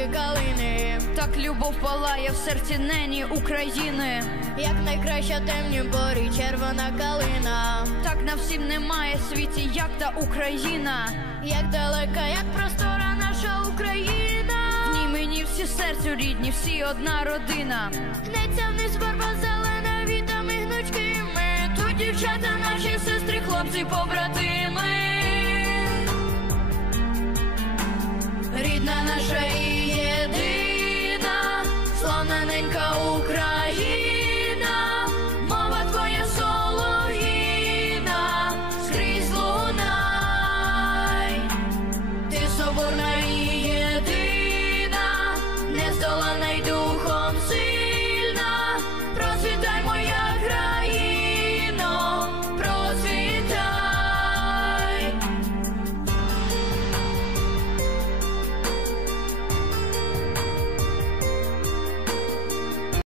квітки калини. Так любов палає в серці нені України. Як найкраща темні борі червона калина. Так на всім немає світі, як та Україна. Як далека, як простора наша Україна. В ній мені всі серцю рідні, всі одна родина. Гнеться вниз барва зелена, вітами гнучкими. Тут дівчата наші сестри, хлопці, побратими. Рідна наша і єдина, славна ненька